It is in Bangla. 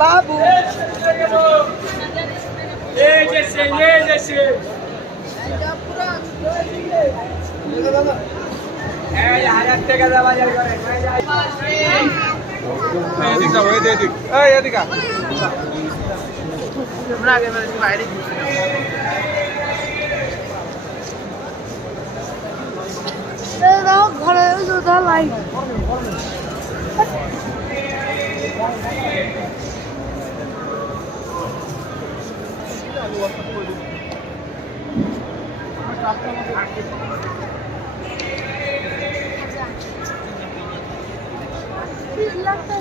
বাবু এই যে সে এই 1000 টাকা দা বাজার করে এদিক যাও এদিক এই এদিক আ আমরা আগে বাইরে ঘরে জুতা লাই লাগতে